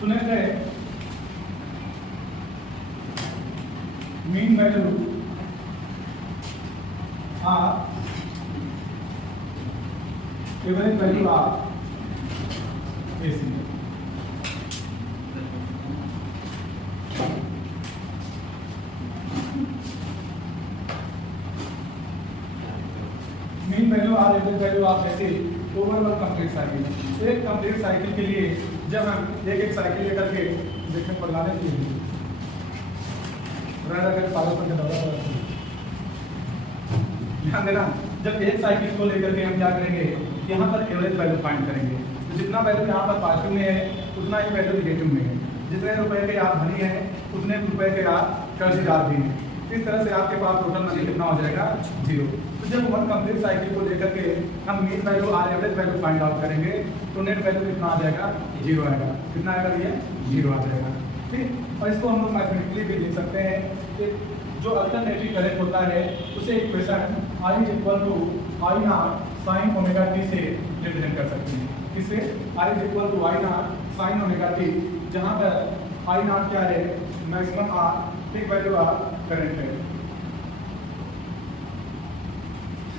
तो नेक्स्ट है mean value or average value or AC. Mean value or average value or जैसे overall complete cycle. एक complete cycle के लिए जब हम एक एक साइकिल लेकर के देखने बढ़ाने के लिए ध्यान देना, जब एक साइकिल को लेकर के हम क्या करेंगे, यहाँ पर एवरेज वैल्यू फाइंड करेंगे। तो जितना वैल्यू यहाँ पर पॉजिटिव में है उतना ही वैल्यू निगेटिव में है। जितने रुपए के आप धनी हैं उतने रुपए के आप कर्जदार भी हैं। इस तरह से आपके पास टोटल मनी कितना हो जाएगा, 0। तो जब वन कंप्लीट साइकिल को लेकर के हम mean value or average value find out करेंगे तो नेट वैल्यू कितना आ जाएगा, 0 आएगा। कितना आएगा भैया, 0 आ जाएगा। ठीक, और इसको हम लोग मैथमेटिकली भी देख सकते हैं कि जो अल्टरनेटिव करंट होता है उसे equation I equal to I naught sine omega T से रिप्रेजेंट कर सकते हैं। इससे I equal to I naught sine omega T, जहाँ पर आई नॉट क्या है, maximum or, peak value or current है।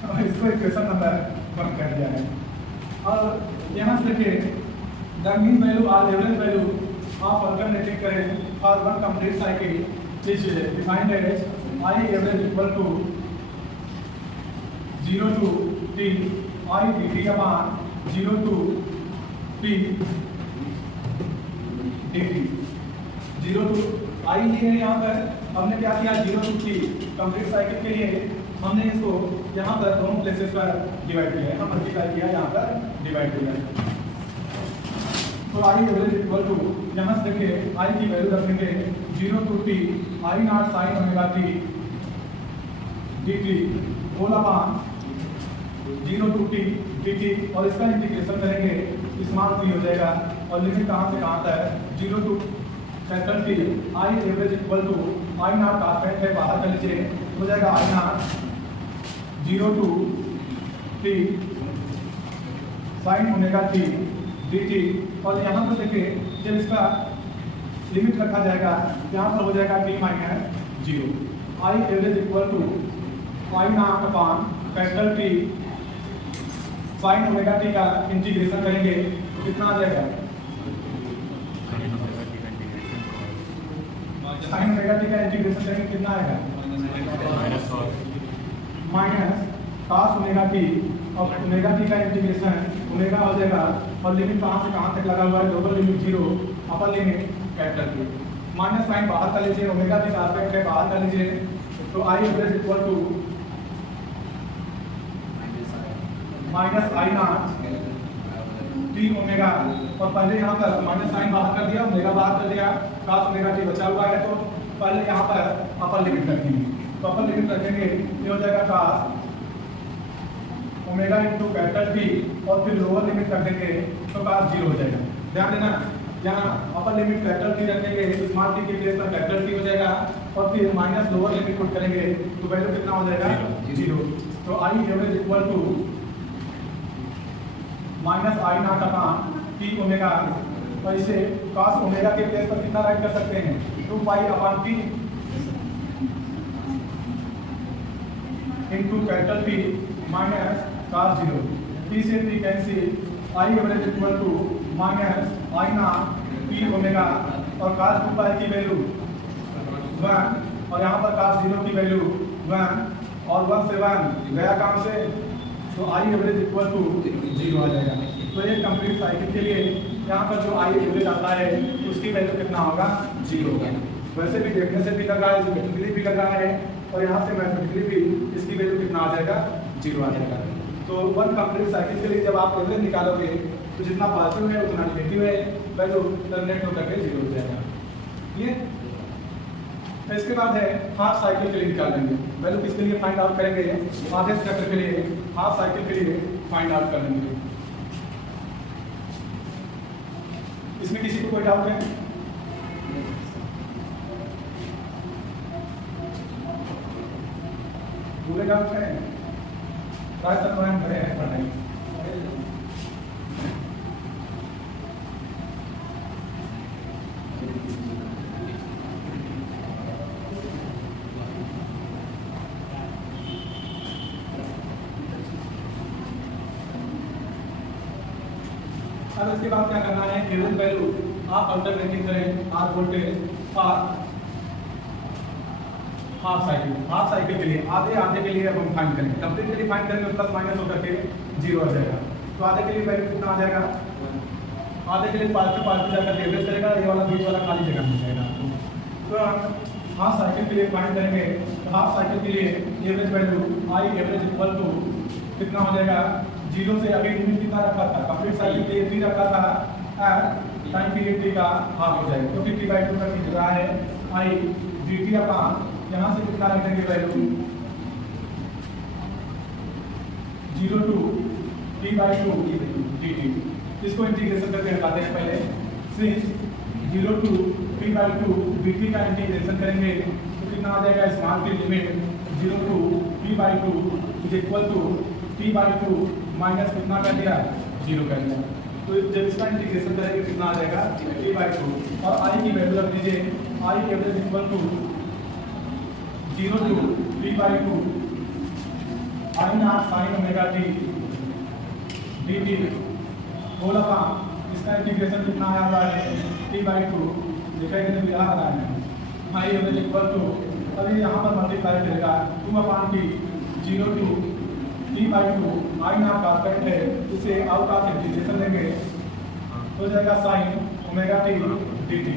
और इसको इक्वेशन नंबर 1 कर दिया है। और यहाँ से देखिए the mean value or average value of alternative current for one complete cycle is defined as I average equal to 0 to t I dt upon 0 to t dt। 0 to I लिए है यहाँ पर, हमने क्या किया, 0 to t कंप्लीट साइकिल के लिए हमने इसको यहाँ पर दोनों प्लेसेस पर डिवाइड किया है, मल्टीप्लाई किया, यहाँ पर डिवाइड किया है। तो I एवरेज इक्वल टू, यहाँ से देखिए I की वैल्यू रखेंगे 0 to t I naught sine omega t dt whole upon 0 to t dt, और इसका इंटीग्रेशन करेंगे स्मॉल t हो जाएगा। और लिमिट कहाँ से कहाँ तक, 0 to capital T I average equal to I naught constant है, बाहर कर लीजिए, हो जाएगा I naught 0 to t sine omega t dt। और यहाँ पर देखिए जब इसका लिमिट रखा जाएगा यहाँ पर हो जाएगा t minus 0। I average equal to I naught upon capital T sine omega t का इंटीग्रेशन करेंगे तो कितना आ जाएगा, साइन ओमेगा t का इंटीग्रेशन करेंगे कितना आएगा, माइनस cos ओमेगा t, और ओमेगा t का इंटीग्रेशन ओमेगा हो जाएगा। और लिमिट कहाँ से कहाँ तक लगा हुआ है, lower limit 0, upper limit capital T। Minus sine बाहर कर लीजिए, ओमेगा t का एस्पेक्ट है, बाहर कर लीजिए, तो I average equal to minus I not T omega, और पहले यहाँ पर माइनस साइन बाहर कर दिया, ओमेगा बाहर कर दिया, cos ओमेगा t बचा हुआ है, तो पहले यहाँ पर अपर लिमिट रखेंगे। तो अपर लिमिट रखेंगे, ये हो जाएगा cos omega into capital T, और फिर लोअर लिमिट रख देंगे तो cos 0 हो जाएगा। ध्यान देना, यहाँ अपर लिमिट कैपिटल T रखेंगे, स्मॉल t के प्लेस पर कैपिटल T हो जाएगा, और फिर माइनस लोअर लिमिट पुट करेंगे तो वैल्यू कितना हो जाएगा, 0। तो I average equal to minus I naught upon T omega, और इसे cos ओमेगा के प्लेस पर कितना राइट कर सकते हैं, 2 pi upon T into capital T minus cos 0। T से T cancel, I average equal to minus I not T omega, और cos 2 पाई की वैल्यू 1, और यहाँ पर cos 0 की वैल्यू 1, और 1 से 1 गया काम से, तो I एवरेज इक्वल टू 0 आ जाएगा। तो एक कंप्लीट साइकिल के लिए यहाँ पर जो I एवरेज आता है उसकी वैल्यू कितना होगा, 0 होगा। वैसे भी देखने से भी लग रहा है, मैथमेटिकली भी लग रहा है, और यहाँ से मैथमेटिकली भी इसकी वैल्यू कितना आ जाएगा, 0 आ जाएगा। तो वन कंप्लीट साइकिल के लिए जब आप एवरेज निकालोगे तो जितना पॉजिटिव है उतना निगेटिव है, वैल्यू टर्मिनेट होकर के 0 हो जाएगा। क्लियर? तो इसके बाद है हाफ साइकिल के लिए निकाल लेंगे वैल्यू। किसके लिए फाइंड आउट करेंगे, आधे चक्र के लिए, हाफ साइकिल के लिए फाइंड आउट कर लेंगे। इसमें किसी को कोई डाउट है? पूरे डाउट है, राजस्थान खड़े हैं पढ़ाई। अब इसके बाद क्या करना है, एवरेज वैल्यू आप अल्टरनेटिंग करें आर वोल्टेज और हाफ साइकिल के लिए आधे के लिए अब हम फाइंड करेंगे। कंप्लीट के लिए फाइंड करेंगे प्लस माइनस होकर के 0 आ जाएगा। तो आधे के लिए वैल्यू कितना आ जाएगा, आधे के लिए पार्ट जाकर एवरेज करेगा, ये वाला बीच वाला खाली जगह मिल जाएगा आपको। तो हाफ साइकिल के लिए फाइंड करेंगे, तो हाफ साइकिल के लिए average value I average equal to कितना हो जाएगा, 0 से अभी लिमिट कितना रखा था, कंप्लीट साइकिल के लिए 3 रखा था, टाइम पीरियड टी का हाफ हो जाएगा। तो 50/2 का कितना है आई डी टी अपॉन यहाँ से कितना रख देंगे वैल्यू 0 to t/2 dt। इसको इंटीग्रेशन करके हटाते हैं पहले। सिंस 0 to t/2 dt का इंटीग्रेशन करेंगे तो कितना आ जाएगा, स्मॉल की limit 0 to t/2 is equal to t/2 minus कितना कर दिया 0 कर दिया। तो जब इसका इंटीग्रेशन करेंगे कितना आ जाएगा t/2 और i की वैल्यू रख दीजिए, i average equal to 0 to t/2 I naught sin omega t dt whole upon इसका इंटीग्रेशन कितना आया हुआ है t/2 लिखेंगे तो यहाँ आ रहा है आई एवरेज इक्वल टू, अभी यहाँ पर मल्टीप्लाई करेगा 2/t 0 to t/2 I naught perfect है, इसे आउट ऑफ इंटीग्रेशन लेंगे हो जाएगा sin omega t dt।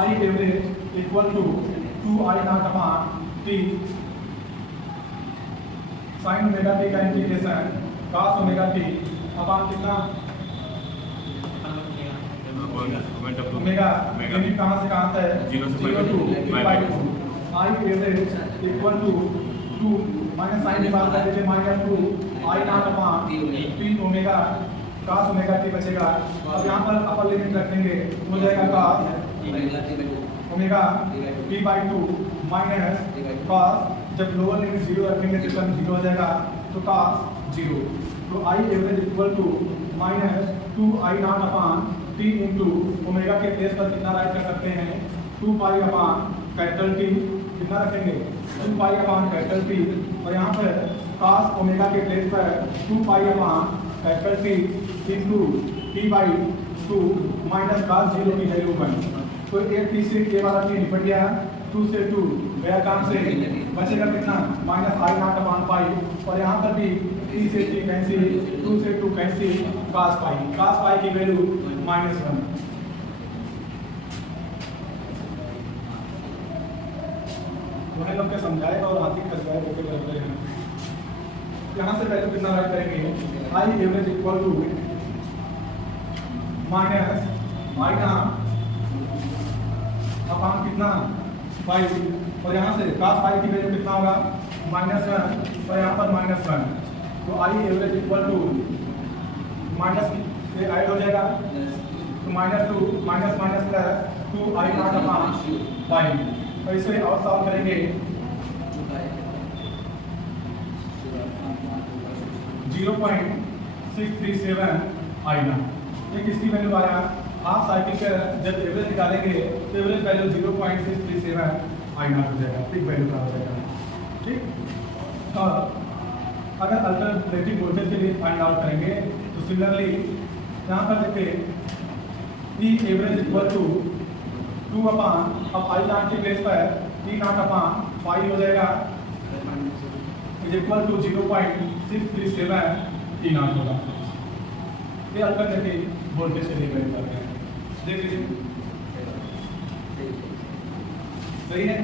I average equal to 2I naught upon t sin omega t का integration cos omega t upon कितना ओमेगा लिमिट कहाँ से कहाँ तक है 0 to t/2 I average equal to 2 minus sine की बात कर लीजिए -2 I naught upon t omega cos omega t बचेगा। अब यहाँ पर अपर लिमिट रख देंगे हो जाएगा cos omega t/2 minus cos, जब लोअर लिमिट 0 रखेंगे तो टर्म 0 हो जाएगा तो cos 0। तो I average equal to -2I naught upon t into omega के प्लेस पर कितना राइट कर सकते हैं 2π अपॉन कैपिटल T कितना रखेंगे 2π अपॉन कैपिटल T और यहाँ पर cos ओमेगा के प्लेस पर 2π upon capital T into t/2 minus cos 0 की वैल्यू 1। तो एक t से के वाला t निपट गया, 2 से 2 गया काम से बचेगा कितना -I naught अपॉन पाई और यहाँ पर भी t से t कैंसिल 2 से 2 कैंसिल cos पाई की वैल्यू -1। उन्हें लोग के समझाएगा और हाथी खसवाए करके करते हैं। यहाँ से वैल्यू कितना राइट करेंगे I average equal to minus I naught upon कितना 5 और यहाँ से cos पाई की वैल्यू कितना होगा -1 और यहाँ पर -1। तो I average equal to minus से ऐड हो जाएगा तो -2 minus plus 2I naught upon 5 और इसे और सॉल्व करेंगे 0.637 I naught। ये किसकी वैल्यू आया, हाफ साइकिल का जब एवरेज निकालेंगे तो एवरेज वैल्यू 0.637 I naught हो जाएगा, ठीक वैल्यू का हो जाएगा। ठीक, और अगर अल्टरनेटिव वोल्टेज के लिए फाइंड आउट करेंगे तो सिमिलरली यहाँ पर देखिए E average equal to 2 upon अब I naught के प्लेस पर t naught अपॉन 5 हो जाएगा is equal to 0.637 t naught होगा। ये अल्टरनेटिव वोल्टेज के लिए वैल्यू करते हैं, देख लीजिए सही है।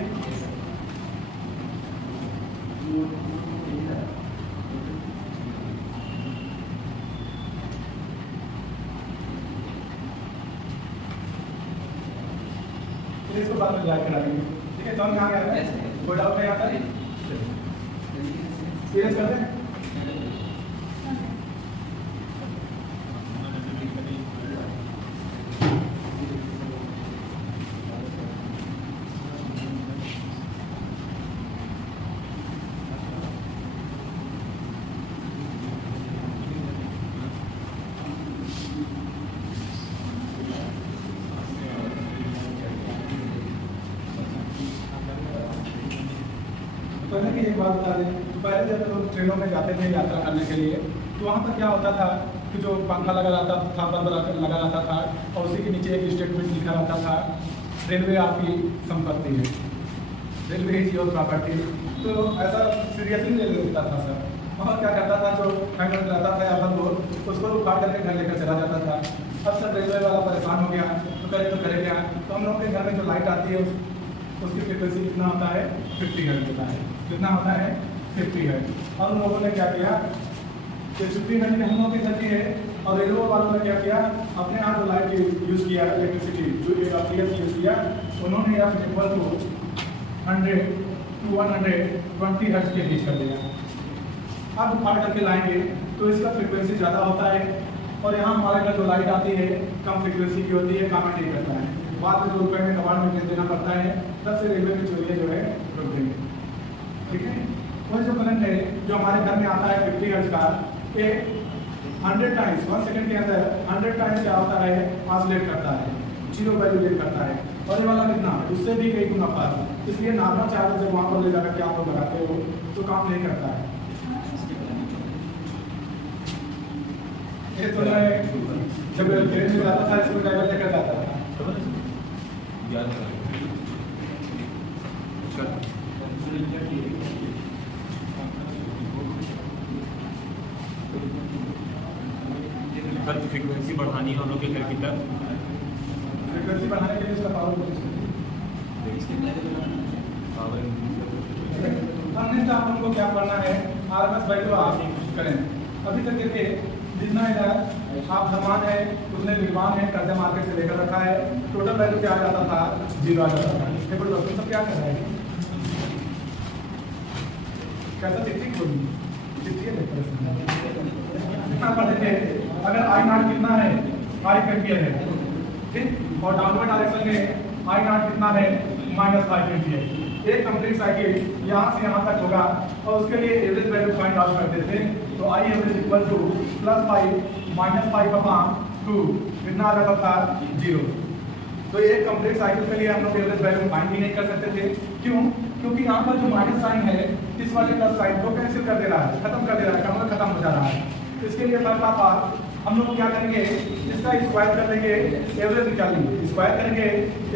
इसको बाद में याद करा देंगे, ठीक है। तो हम यहाँ क्या है कोई डाउट है यहाँ पर सीरियस करते हैं। पहले की एक बात बता दें, पहले जब लोग ट्रेनों में जाते थे यात्रा करने के लिए तो वहाँ पर क्या होता था कि जो पंखा लगा रहता था, बल्ब लगा रहता था, और उसी के नीचे एक स्टेटमेंट लिखा रहता था, रेलवे आपकी संपत्ति है, रेलवे इज योर प्रॉपर्टी। तो ऐसा सीरियसली ले लेता था सर। और क्या करता था, जो हैंडल रहता था या बल्ब, उसको उखाड़ करके घर लेकर चला जाता था। अब सर रेलवे वाला परेशान हो गया, तो करे क्या, तो हम लोग के घर में जो लाइट आती है उसकी फ्रिक्वेंसी कितना होता है, 50 हर्ट्ज होता है। कितना होता है, 50 हर्ट्ज। और उन लोगों ने क्या किया कि 50 हर्ट्ज में हम लोग के घर की है, और रेलवे वालों ने क्या किया, अपने यहाँ जो लाइट यूज़ किया, इलेक्ट्रिसिटी जो AWS यूज़ किया, उन्होंने F equal to 100 to 120 hertz के बीच कर दिया। अब उखाड़ करके लाएंगे तो इसका फ्रिक्वेंसी ज़्यादा होता है, और यहाँ हमारे घर जो लाइट आती है कम फ्रिक्वेंसी की होती है, काम नहीं करता है। बाद में 2 रुपये में कबाड़ में देना पड़ता है, तब से रेलवे की चोरियाँ जो है रुक देंगे। ठीक है, वह जो करंट है जो हमारे घर में आता है 50 हर्ट्ज का, ये 100 टाइम्स 1 सेकंड के अंदर 100 टाइम्स क्या होता है, ट्रांसलेट करता है, 0 वैल्यू लेट करता है। और ये वाला कितना, उससे भी कई गुना फास्ट। इसलिए नॉर्मल चार्जर जब वहाँ पर ले जाकर के आप लोग लगाते हो तो काम नहीं करता है। ये तो जब ट्रेन में जाता था, इसको ड्राइवर लेकर जाता था। सर फ्रीक्वेंसी बढ़ानी है हम लोग के घर की तरफ, फ्रीक्वेंसी बढ़ाने के लिए इसका पावर हमने आप लोगों को क्या करना है, RMS वैल्यू आप करें। अभी तक देखिए जितना इधर आप धनवान है, उतने विद्वान है, कर्जा मार्केट से लेकर रखा है, टोटल वैल्यू क्या आ जाता था, 0 आ जाता था। तुम सब क्या कर रहे हैं, कैसा चिट्ठी खोली, चिट्ठी देखिए अगर I0 कितना है, 5 एम्पियर है, ठीक, और डाउनवर्ड डायरेक्शन में I0 कितना है, -5 एम्पियर। एक कंप्लीट साइकिल यहाँ से यहाँ तक होगा, और उसके लिए एवरेज वैल्यू फाइंड आउट करते थे। तो I एवरेज इक्वल टू +5 -5/2 कितना आ जाता था, 0। तो एक कंप्लीट साइकिल के लिए हम लोग एवरेज वैल्यू फाइंड ही नहीं कर सकते थे। क्यों? क्योंकि यहाँ पर जो माइनस साइन है, इस वाले प्लस साइन को कैंसिल कर दे रहा है, खत्म कर दे रहा है, मतलब खत्म हो जा रहा है। इसके लिए फर्क आता, हम लोग क्या करेंगे, इसका स्क्वायर कर लेंगे, एवरेज निकालेंगे, स्क्वायर करेंगे,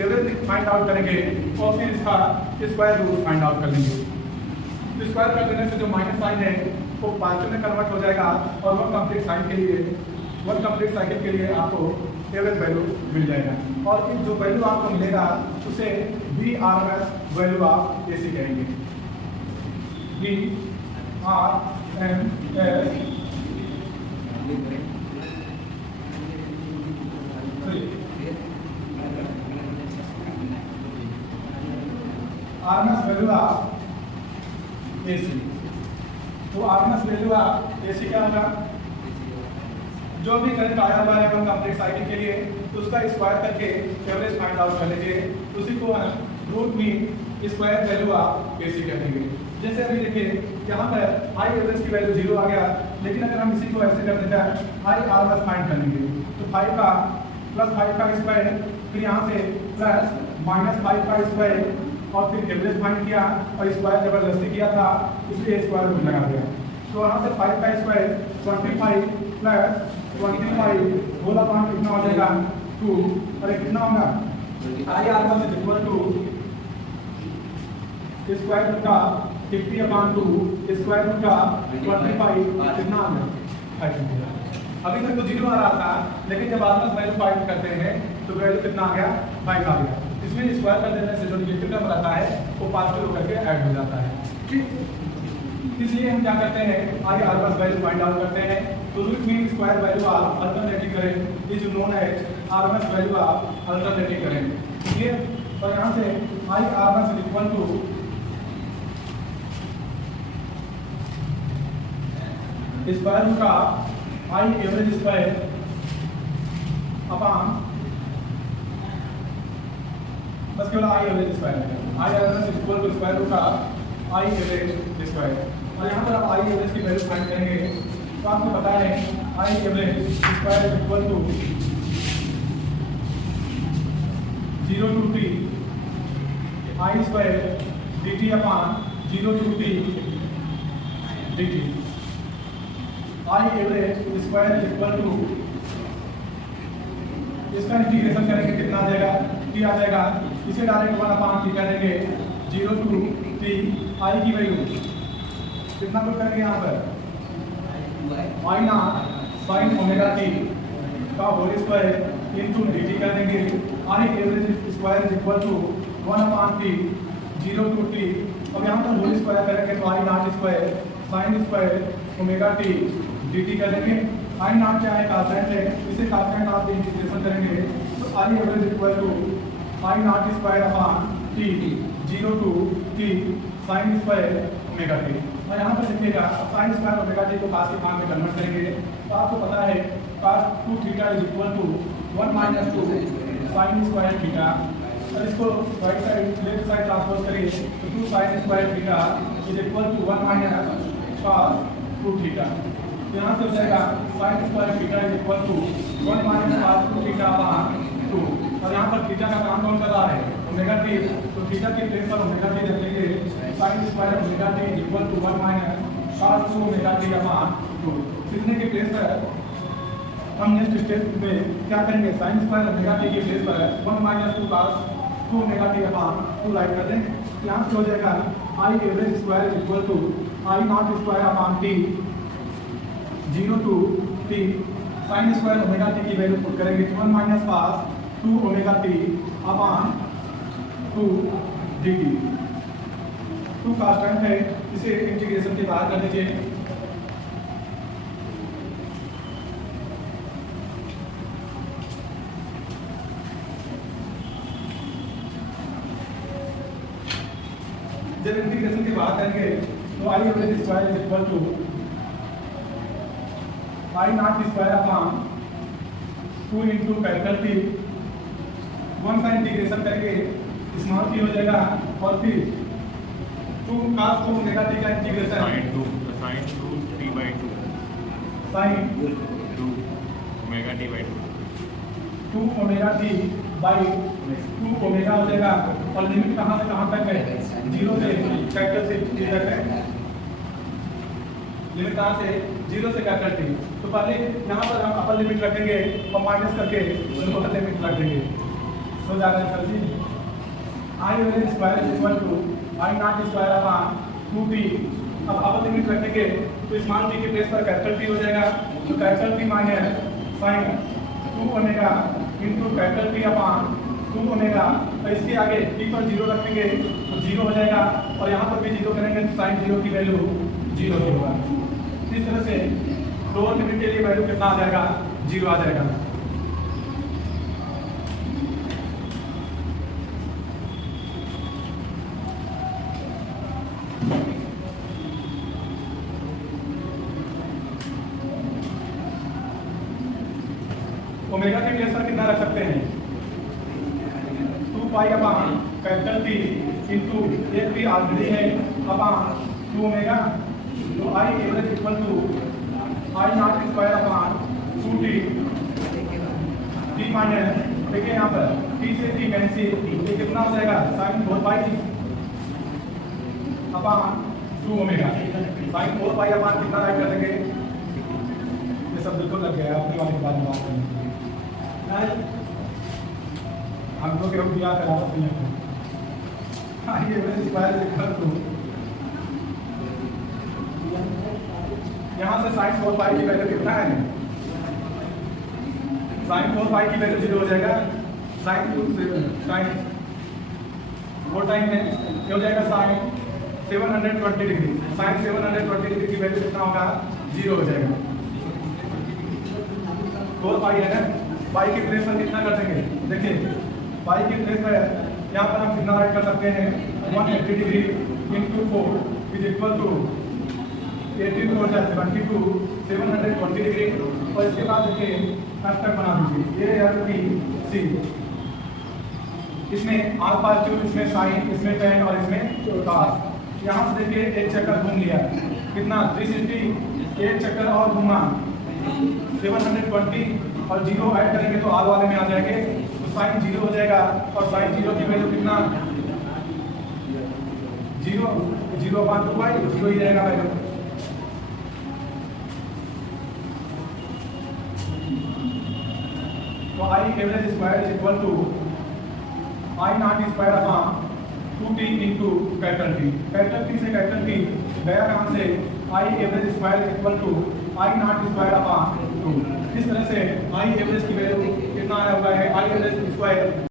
एवरेज फाइंड आउट करेंगे, और फिर इसका स्क्वायर रूट फाइंड आउट कर लेंगे। स्क्वायर कर देने से जो माइनस साइन है वो पॉजिटिव में कन्वर्ट हो जाएगा, और वन कंप्लीट साइकिल के लिए आपको एवरेज वैल्यू मिल जाएगा। और इस जो वैल्यू आपको मिलेगा उसे VRMS वैल्यू आप AC कहेंगे। RMS वैल्यू आप AC। तो RMS वैल्यू आप AC क्या होगा, जो भी करंट आया हुआ है वन कंप्लीट साइकिल के लिए, तो उसका स्क्वायर करके एवरेज फाइंड आउट कर लीजिए, उसी को रूट में स्क्वायर वैल्यू आप AC कह देंगे। जैसे अभी देखिए यहाँ पर I एवरेज की वैल्यू 0 आ गया, लेकिन अगर हम इसी को ऐसे कर देते हैं, I RMS फाइंड कर लेंगे, तो 5 का +5 का स्क्वायर, फिर यहाँ से प्लस -5 का स्क्वायर, और फिर एवरेज फाइंड किया, और स्क्वायर जबरदस्ती किया था इसलिए स्क्वायर रूट लगा दिया। तो यहाँ से 5 का स्क्वायर 25 + 25 होल अपॉन कितना हो जाएगा, 2। और कितना होगा, I RMS equal to square root का 50/2 स्क्वायर रूट का 25 कितना आ गया, 5। अभी तक तो 0 आ रहा था, लेकिन जब RMS वैल्यू फाइंड करते हैं तो वैल्यू कितना आ गया, 5 आ गया। इसमें स्क्वायर कर देने से जो निगेटिव टर्म रहता है वो पॉजिटिव होकर के ऐड हो जाता है, ठीक। इसलिए हम क्या करते हैं, आगे RMS वैल्यू फाइंड आउट करते हैं, तो रूट मीन स्क्वायर वैल्यू आप अल्टरनेटिव करें, is known as RMS value आप अल्टरनेटिव करें, ठीक है। और यहाँ से I RMS equal to square root का I एवरेज स्क्वायर अपॉन, बस केवल I एवरेज स्क्वायर है, I RMS equal to square root का I एवरेज स्क्वायर। और यहाँ पर आप I एवरेज की वैल्यू फाइंड करेंगे, तो आपको पता है I average square equal to 0 to t I square dt upon 0 to t dt। I average square is equal to, इसका इंटीग्रेशन करेंगे कितना आ जाएगा, टी आ जाएगा। इसे डायरेक्ट 1/t कर देंगे 0 to t आई की वैल्यू कितना पुट करेंगे यहाँ पर, आई ना साइन ओमेगा टी का होल स्क्वायर इनटू dt कर देंगे। I average square is equal to 1/t 0 to t। अब यहाँ पर होल स्क्वायर करेंगे तो I not square sine square omega T dt कर देंगे। आई नॉट क्या है, कांस्टेंट है, इसे कांस्टेंट आप इंटीग्रेशन करेंगे तो I average equal to I not square upon T 0 to t sine square omega T. और यहाँ पर देखिएगा साइन स्क्वायर ओमेगा टी को कास के फॉर्म में कन्वर्ट करेंगे तो आपको पता है cos 2 theta is equal to 1 - 2 sine square theta. और इसको right side left side transfer करिए तो 2 sine square theta is equal to 1 - cos 2 थीटा। यहाँ से हो जाएगा sine square theta is equal to 1 - cos 2 theta upon 2। और यहाँ पर थीटा का काम कौन कर रहा है, ओमेगा टी, तो थीटा के प्लेस पर ओमेगा टी रख लेंगे। Sine square omega T is equal to 1 - cos 2 omega T upon 2। लिखने के प्लेस पर हम नेक्स्ट स्टेप में क्या करेंगे, साइन स्क्वायर ओमेगा टी के प्लेस पर 1 - 2 cos 2 omega T upon 2 write कर दें। यहाँ से हो जाएगा I average square is equal to I not square upon T 0 to t sine square omega T की वैल्यू पुट करेंगे 1 - cos 2 omega T upon 2 dt। 2 constant है, इसे इंटीग्रेशन के बाहर कर दीजिए। जब इंटीग्रेशन के बाहर करेंगे तो I average square is equal to I not square upon 2 into capital T. 1 का इंटीग्रेशन करेंगे स्मॉल टी हो जाएगा और फिर 2 cos 2 ओमेगा टी का integration sin 2 t/2 sine 2 omega t/2 2 omega T by 2 omega हो जाएगा। और लिमिट कहाँ से कहाँ तक है, 0 से कैपिटल से टी तक है। लिमिट कहाँ से, 0 से कैपिटल टी। तो पहले यहाँ पर हम अपर लिमिट रखेंगे और माइनस करके लोअर लिमिट रख देंगे। हो जा रहा है sir ji. I average square is equal to I not square upon 2t। अब अपर लिमिट रखेंगे तो स्मॉल टी के प्लेस पर कैपिटल टी हो जाएगा। तो capital T minus sine 2 omega into capital T upon 2 omega. और इसके आगे टी पर 0 रखेंगे तो 0 हो जाएगा और यहाँ पर भी 0 करेंगे तो साइन 0 की वैल्यू 0 होगा। इस तरह से लोअर लिमिट के लिए वैल्यू कितना आ जाएगा, 0 आ जाएगा। ओमेगा के प्लेस पर कितना रख सकते हैं, 2 pi upon capital T into एक भी ऑलरेडी है अपॉन 2 ओमेगा। तो I average equal to I not square upon 2t T minus, देखिए यहाँ पर t से t कैंसिल, ये कितना हो जाएगा sine 4 pi upon 2 omega. Sine 4 pi upon कितना राइट कर देंगे, ये सब बिल्कुल लग गया अपने वाले के बारे में बात करने। हम लोग केवल दिया करा हाँ, ये स्क्वायर इक्वल टू यहाँ से साइन 4 पाई की वैल्यू कितना है, साइन 4 पाई की वैल्यू 0 हो जाएगा। साइन 4 टाइम में क्या हो जाएगा, साइन 720 डिग्री। साइन 720 डिग्री की वैल्यू कितना होगा, 0 हो जाएगा। 4 पाई है ना, पाई के प्लेस पर कितना कर देंगे, देखिए पाई के प्लेस पर यहाँ पर हम कितना राइट कर सकते हैं, 180 degree into 4 is equal to 18 4 72 720 degree. और इसके बाद देखिए कंस्ट्रक्ट बना दीजिए, ये आर पी सी, इसमें आल्फा क्यूब, इसमें साइन, इसमें टेन और इसमें कॉस। यहाँ से देखिए एक चक्कर घूम लिया, कितना 360, एक चक्कर और घूमा 720 और 0 ऐड करेंगे तो आल वाले में आ जाएंगे, तो साइन 0 हो जाएगा। और साइन 0 की वैल्यू कितना, 0 0/2 पाई 0 ही रहेगा वैल्यू। तो I average square is equal to I not square upon 2t into capital T से कैपिटल टी गया कहाँ से I average square is equal to I not square upon 2। इस तरह से आई एवरेज की वैल्यू कितना आया हुआ है आई एवरेज स्क्वायर